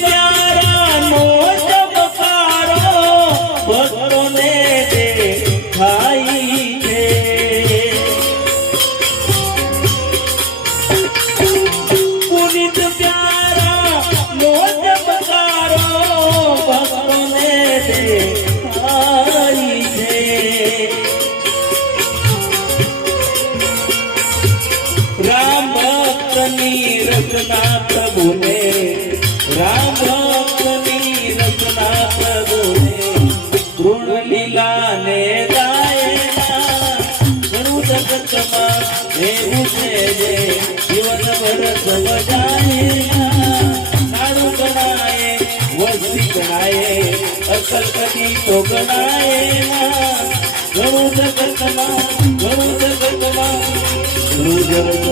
प्यारा नो चमकारो भक्तों ने देखाई है। पुनीत प्यारा नो चमकारो भक्तों ने देखाई है। राम भक्तनी रचना प्रभु ने राम भक्तनी रचना प्रभु ने गुण लीला ने गायना गुरु जगत में हेऊ से जे जीवन भर सब जाएगा। साधु गणाए वस्ती गणाए अकल कदी तो गणाए गुरु जगत में गुरु जगत में गुरु जगत